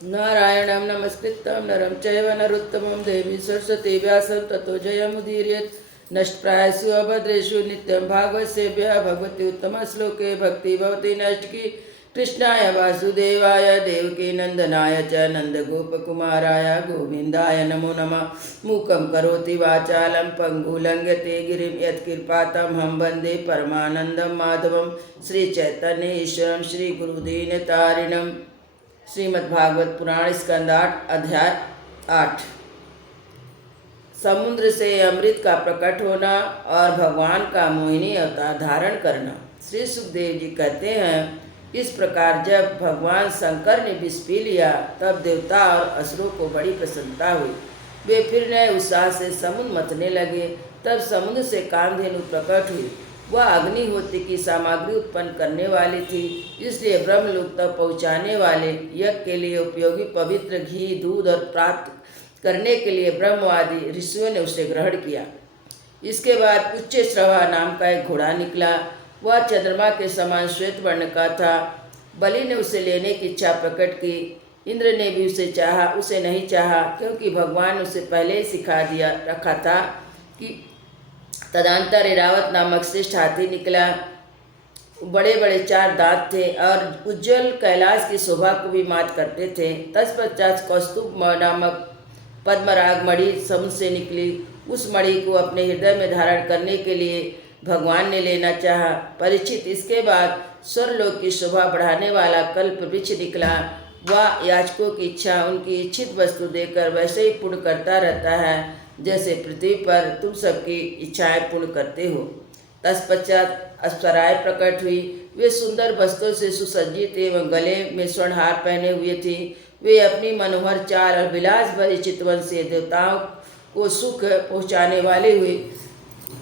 नारायणं नमस्कृतं नरं चैव नरोत्तमं देवी सरस्वती व्यासं ततो जयमुदीरयेत् नष्टप्रायेषु अभद्रेषु नित्यं भागवतसेव्या भगवती उत्तमश्लोके भक्ति भवति नष्टकी कृष्णाय वासुदेवाय देवकी नंदनाय च नन्दगोपकुमाराय गोविन्दाय नमो नमः। मूकं करोति वाचालं पङ्गुलङ्घयते गिरिं यत्कृपातमहं वन्दे परमानन्दं माधवं श्रीचैतन्य ईश्वरं श्रीगुरुदीनतारिणम्। श्रीमद्भागवत पुराण स्कंद 8 अध्याय 8। समुद्र से अमृत का प्रकट होना और भगवान का मोहिनी अवतार धारण करना। श्री सुखदेव जी कहते हैं, इस प्रकार जब भगवान शंकर ने विष पी लिया तब देवता और असुरों को बड़ी प्रसन्नता हुई। वे फिर नए उत्साह से समुद्र मथने लगे। तब समुद्र से कामधेनु प्रकट हुई। वह अग्निहोत्र की सामग्री उत्पन्न करने वाली थी, इसलिए ब्रह्मलोक तक पहुँचाने वाले यज्ञ के लिए उपयोगी पवित्र घी दूध और प्राप्त करने के लिए ब्रह्मवादी ऋषियों ने उसे ग्रहण किया। इसके बाद उच्च श्रवा नाम का एक घोड़ा निकला। वह चंद्रमा के समान श्वेत वर्ण का था। बलि ने उसे लेने की इच्छा प्रकट की। इंद्र ने भी उसे नहीं चाहा, क्योंकि भगवान ने उसे पहले ही सिखा दिया रखा था कि तदंतर ऐरावत नामक श्रेष्ठ हाथी निकला। बड़े बड़े 4 दांत थे और उज्ज्वल कैलाश की शोभा को भी मात करते थे। तत्पश्चात कौस्तुभ नामक पद्मराग मणि समुद्र से निकली। उस मणि को अपने हृदय में धारण करने के लिए भगवान ने लेना चाहा। परीक्षित, इसके बाद स्वर्लोक की शोभा बढ़ाने वाला कल्प वृक्ष निकला। वह याचकों की इच्छा उनकी इच्छित वस्तु देकर वैसे ही पूर्ण करता रहता है जैसे पृथ्वी पर तुम सबकी इच्छाएं पूर्ण करते हो। तत्पश्चात अप्सराएं प्रकट हुई। वे सुंदर वस्त्रों से सुसज्जित एवं गले में स्वर्णहार पहने हुए थी। वे अपनी मनोहर चाल और विलास भरी चितवन से देवताओं को सुख पहुँचाने वाले हुए।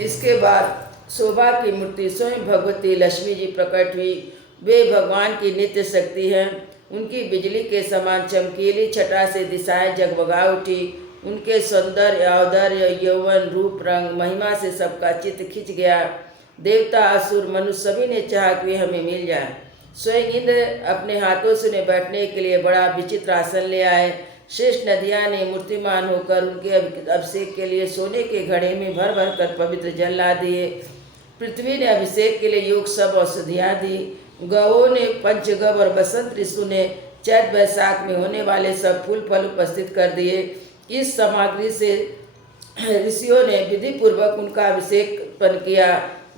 इसके बाद शोभा की मूर्ति स्वयं भगवती लक्ष्मी जी प्रकट हुई। वे भगवान की नित्य शक्ति हैं। उनकी बिजली के समान चमकीली छटा से दिशाएं जगमगा उठी। उनके सौंदर्य औदर्य यौवन रूप रंग महिमा से सबका चित्त खिंच गया। देवता असुर मनुष्य सभी ने चाहा कि हमें मिल जाए। स्वयं इंद्र अपने हाथों से उन्हें बैठने के लिए बड़ा विचित्र आसन ले आए। श्रेष्ठ नदियाँ ने मूर्तिमान होकर उनके अभिषेक के लिए सोने के घड़े में भर भर कर पवित्र जल ला दिए। पृथ्वी ने अभिषेक के लिए योग सब औषधियाँ दी। गौओं ने पंचगव और बसंत ऋतु ने चैत वैशाख में होने वाले सब फूल फल उपस्थित कर दिए। इस सामग्री से ऋषियों ने विधि पूर्वक उनका अभिषेक किया।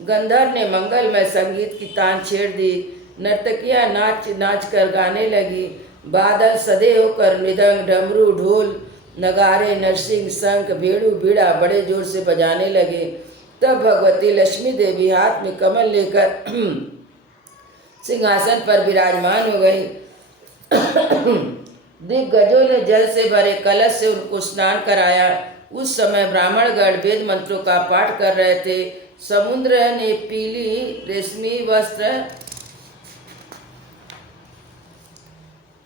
गंधर्व ने मंगलमय संगीत की तान छेड़ दी। नर्तकियां नाच नाच कर गाने लगी। बादल सदे होकर मृदंग डमरू ढोल नगारे नरसिंह शंख भेड़ू बीड़ा बड़े जोर से बजाने लगे। तब भगवती लक्ष्मी देवी हाथ में कमल लेकर सिंहासन पर विराजमान हो गई। दिग्गजों ने जल से भरे कलश से उनको स्नान कराया। उस समय ब्राह्मणगण वेद मंत्रों का पाठ कर रहे थे। समुद्र ने पीली रेशमी वस्त्र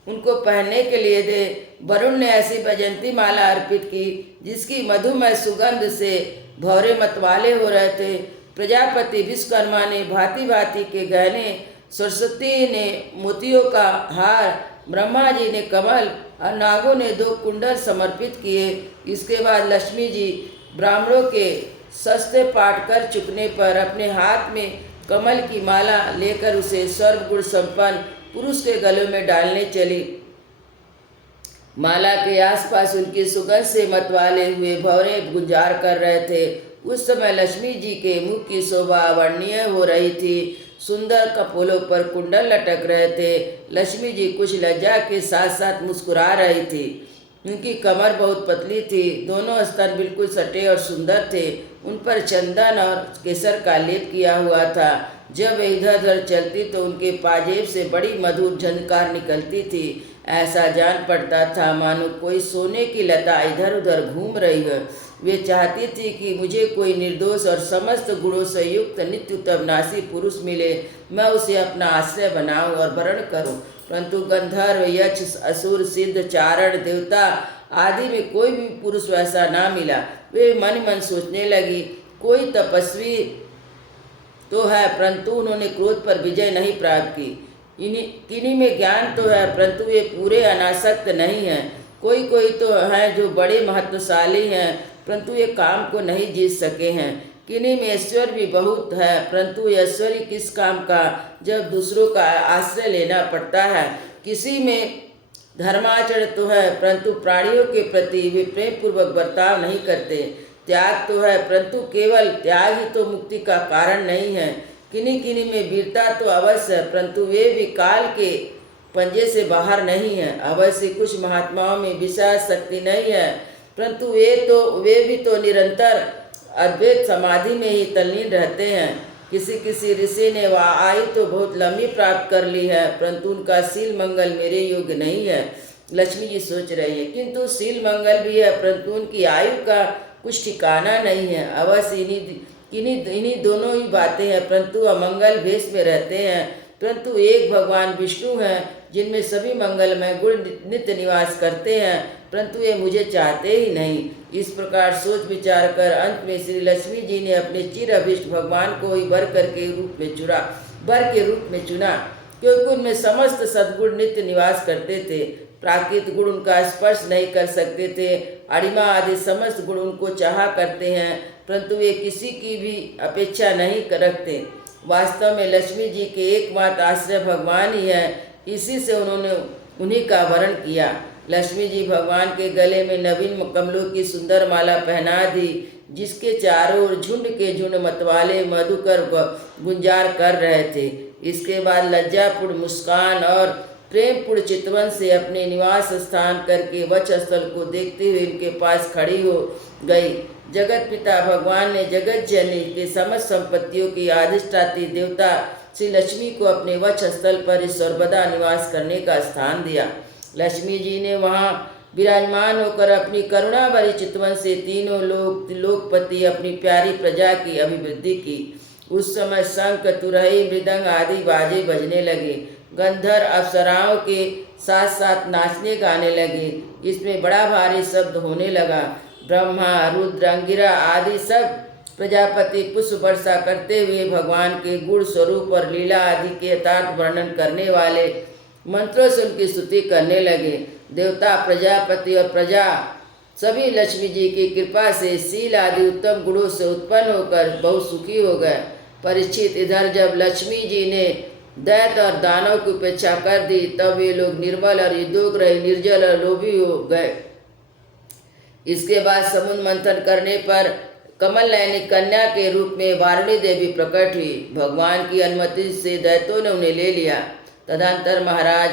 उनको पहनने के लिए दे। वरुण ने ऐसी वैजयंती माला अर्पित की जिसकी मधुमय सुगंध से भौरे मतवाले हो रहे थे। प्रजापति विश्वकर्मा ने भांति भांति के गहने, सरस्वती ने मोतियों का हार, ब्रह्मा जी ने कमल और नागों ने 2 कुंडल समर्पित किए। इसके बाद लक्ष्मी जी ब्राह्मणों के सस्ते पाठ कर चुकने पर अपने हाथ में कमल की माला लेकर उसे सर्वगुण संपन्न पुरुष के गले में डालने चली। माला के आसपास उनकी सुगंध से मतवाले हुए भौरे गुंजार कर रहे थे। उस समय लक्ष्मी जी के मुख की शोभा अवर्णनीय हो रही थी। सुंदर कपोलों पर कुंडल लटक रहे थे। लक्ष्मी जी कुछ लज्जा के साथ साथ मुस्कुरा रही थी। उनकी कमर बहुत पतली थी। दोनों स्तन बिल्कुल सटे और सुंदर थे। उन पर चंदन और केसर का लेप किया हुआ था। जब वे इधर उधर चलती तो उनके पाजेब से बड़ी मधुर झंकार निकलती थी। ऐसा जान पड़ता था मानो कोई सोने की लता इधर उधर घूम रही है। वे चाहती थी कि मुझे कोई निर्दोष और समस्त गुणों से युक्त नित्य उत्तमनाशी पुरुष मिले, मैं उसे अपना आश्रय बनाऊं और वरण करूं। परंतु गंधर्व यक्ष असुर सिद्ध चारण देवता आदि में कोई भी पुरुष वैसा ना मिला। वे मन मन सोचने लगी, कोई तपस्वी तो है, परंतु उन्होंने क्रोध पर विजय नहीं प्राप्त की। किन्हीं में ज्ञान तो है, परंतु वे पूरे अनासक्त नहीं हैं। कोई कोई तो हैं जो बड़े महत्वशाली हैं, परंतु ये काम को नहीं जीत सके हैं। किन्हीं में ऐश्वर्य भी बहुत है, परंतु ऐश्वर्य किस काम का जब दूसरों का आश्रय लेना पड़ता है। किसी में धर्माचरण तो है, परंतु प्राणियों के प्रति वे प्रेम पूर्वक बर्ताव नहीं करते। त्याग तो है, परंतु केवल त्याग ही तो मुक्ति का कारण नहीं है। किन्हीं किन्हीं में वीरता तो अवश्य है, परंतु वे भी काल के पंजे से बाहर नहीं है। अवश्य कुछ महात्माओं में विशेष शक्ति नहीं है, परंतु वे भी तो निरंतर अद्वैत समाधि में ही तल्लीन रहते हैं। किसी किसी ऋषि ने वह आयु तो बहुत लंबी प्राप्त कर ली है, परंतु उनका शील मंगल मेरे योग्य नहीं है। लक्ष्मी जी सोच रही है, किंतु शील मंगल भी है, परंतु उनकी आयु का कुछ ठिकाना नहीं है। अवश्य इन्हीं दोनों ही बातें हैं, परंतु अमंगल भेष में रहते हैं। परंतु एक भगवान विष्णु हैं, जिनमें सभी मंगलमय गुण नित्य निवास करते हैं, परंतु ये मुझे चाहते ही नहीं। इस प्रकार सोच विचार कर अंत में श्री लक्ष्मी जी ने अपने चिर अभिष्ट भगवान को ही वर के रूप में चुना, क्योंकि उनमें समस्त सद्गुण नित्य निवास करते थे। प्राकृत गुण उनका स्पर्श नहीं कर सकते थे। अणिमा आदि समस्त गुण उनको चाहा करते हैं, परंतु वे किसी की भी अपेक्षा नहीं रखते। वास्तव में लक्ष्मी जी के एकमात्र आश्रय भगवान ही है, इसी से उन्होंने उन्हीं का वरण किया। लक्ष्मी जी भगवान के गले में नवीन कमलों की सुंदर माला पहना दी, जिसके चारों ओर झुंड के झुंड मतवाले मधुकर गुंजार कर रहे थे। इसके बाद लज्जापूर्ण मुस्कान और प्रेमपूर्ण चितवन से अपने निवास स्थान करके वक्ष स्थल को देखते हुए इनके पास खड़ी हो गई। जगत पिता भगवान ने जगत जननी के समस्त संपत्तियों की अधिष्ठात्री देवता श्री लक्ष्मी को अपने वक्ष स्थल पर सर्वदा निवास करने का स्थान दिया। लक्ष्मी जी ने वहाँ विराजमान होकर अपनी करुणा भरी चितवन से तीनों लोकपति अपनी प्यारी प्रजा की अभिवृद्धि की। उस समय शंख, तुरही, मृदंग आदि बाजे बजने लगे। गंधर्व अप्सराओं के साथ साथ नाचने गाने लगे। इसमें बड़ा भारी शब्द होने लगा। ब्रह्मा, रुद्र, अंगिरा आदि सब प्रजापति पुष्प वर्षा करते हुए भगवान के गुण स्वरूप और लीला आदि के यथार्थ वर्णन करने वाले मंत्रों से उनकी स्तुति करने लगे। देवता, प्रजापति और प्रजा सभी लक्ष्मी जी की कृपा से शील आदि उत्तम गुणों से उत्पन्न होकर बहुत सुखी हो गए। परीक्षित, इधर जब लक्ष्मी जी ने दैत्य और दानव की उपेक्षा कर दी, तब वे लोग निर्मल और युद्धोग्रही, निर्जल और लोभी हो गए। इसके बाद समुद्र मंथन करने पर कमल नयनी कन्या के रूप में वारुणी देवी प्रकट हुई। भगवान की अनुमति से दैत्यों ने उन्हें ले लिया। तदंतर महाराज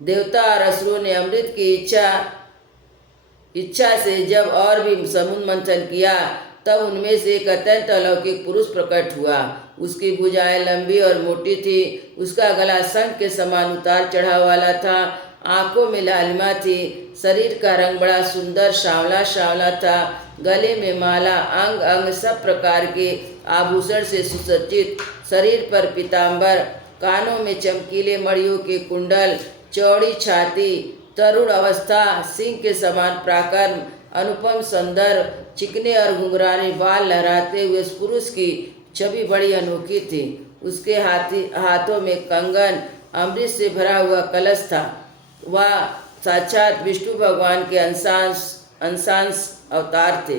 देवता और असुरों ने अमृत की इच्छा से जब और भी समुद्र मंथन किया, तब उनमें से एक अत्यंत अलौकिक पुरुष प्रकट हुआ। उसकी भुजाएं लंबी और मोटी थी, उसका गला शंख के समान उतार चढ़ाव वाला था, आंखों में लालिमा थी, शरीर का रंग बड़ा सुंदर सांवला सांवला था, गले में माला, अंग अंग सब प्रकार के आभूषण से सुसज्जित, शरीर पर पीताम्बर, कानों में चमकीले मणियों के कुंडल, चौड़ी छाती, तरुण अवस्था, सिंह के समान प्राकर, अनुपम सौंदर्य, चिकने और घुंघराने बाल लहराते हुए उस पुरुष की छवि बड़ी अनोखी थी। उसके हाथों में कंगन, अमृत से भरा हुआ कलश था। वह साक्षात विष्णु भगवान के अंशांश अवतार थे।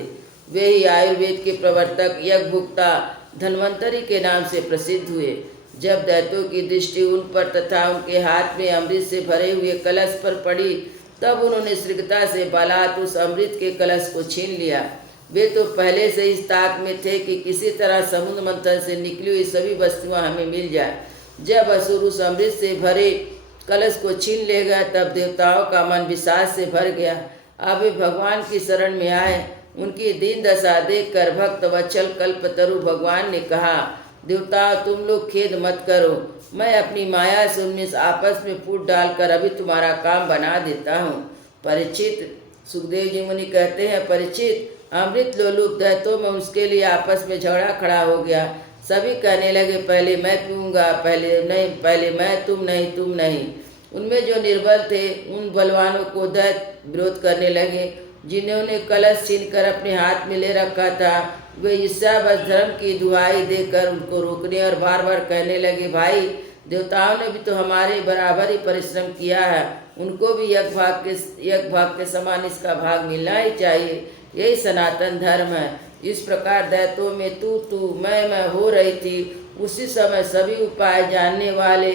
वे ही आयुर्वेद के प्रवर्तक, यज्ञभुक्ता, धन्वंतरी के नाम से प्रसिद्ध हुए। जब दैत्यों की दृष्टि उन पर तथा उनके हाथ में अमृत से भरे हुए कलश पर पड़ी, तब उन्होंने शीघ्रता से बलात् उस अमृत के कलश को छीन लिया। वे तो पहले से इस ताक में थे कि किसी तरह समुद्र मंथन से निकली हुई सभी वस्तुएं हमें मिल जाए। जब असुर उस अमृत से भरे कलश को छीन ले गया, तब देवताओं का मन विषाद से भर गया। अब वे भगवान की शरण में आए। उनकी दीन दशा देखकर भक्त वत्सल कल्पतरु भगवान ने कहा, देवताओं, तुम लोग खेद मत करो, मैं अपनी माया से उनमें आपस में फूट डालकर अभी तुम्हारा काम बना देता हूँ। परीक्षित, सुखदेव जी मुनि कहते हैं, परीक्षित, अमृत लोलुप दैत्यों में उसके लिए आपस में झगड़ा खड़ा हो गया। सभी कहने लगे, पहले मैं पीऊँगा, पहले मैं, तुम नहीं। उनमें जो निर्बल थे, उन बलवानों को दैत्य विरोध करने लगे। जिन्होंने कलश छीनकर अपने हाथ में ले रखा था, वे ईर्ष्या बस धर्म की दुहाई देकर उनको रोकने और बार बार कहने लगे, भाई, देवताओं ने भी तो हमारे बराबर ही परिश्रम किया है, उनको भी एक भाग के समान इसका भाग मिलना ही चाहिए। यही सनातन धर्म है। इस प्रकार दैत्यों में तू मैं हो रही थी। उसी समय सभी उपाय जानने वाले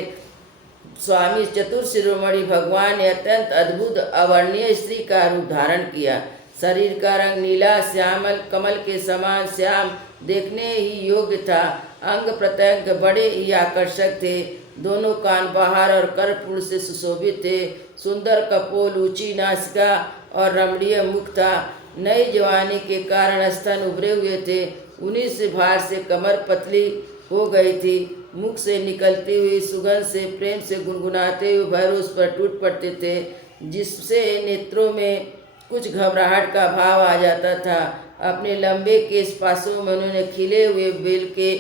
स्वामी चतुर शिरोमणि भगवान ने अत्यंत अद्भुत अवर्णीय स्त्री का रूप धारण किया। शरीर का रंग नीला श्यामल कमल के समान श्याम देखने ही योग्य था। अंग प्रत्यंग बड़े ही आकर्षक थे। दोनों कान बाहर और कर्पूर से सुशोभित थे। सुंदर कपोल, ऊंची नासिका और रमणीय मुख था। नई जवानी के कारण स्तन उभरे हुए थे। उन्हीं से भार से कमर पतली हो गई थी। मुख से निकलती हुई सुगंध से प्रेम से गुनगुनाते हुए भैर उस पर टूट पड़ते थे, जिससे नेत्रों में कुछ घबराहट का भाव आ जाता था। अपने लंबे केश पासों में उन्होंने खिले हुए बेल के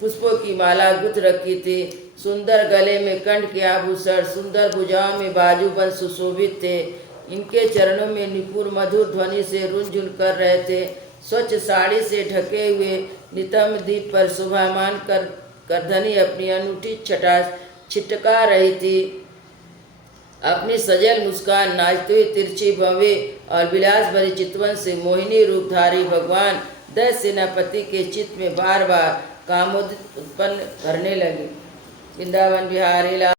पुष्पों की माला गुथ रखी थी। सुंदर गले में कंठ के आभूषण, सुंदर भुजाओं में बाजूबंद सुशोभित थे। इनके चरणों में निपुण मधुर ध्वनि से रुंझुन कर रहे थे। स्वच्छ साड़ी से ढके हुए नितंब दीप पर शोभामान करधनी अपनी अनूठी छटा छिटका रही थी। अपनी सजल मुस्कान, नाचते हुए तिरछी भवें और विलास भरी चितवन से मोहिनी रूपधारी भगवान दैत्य सेनापति के चित्त में बार बार कामोद उत्पन्न करने लगे। वृंदावन बिहारी लाल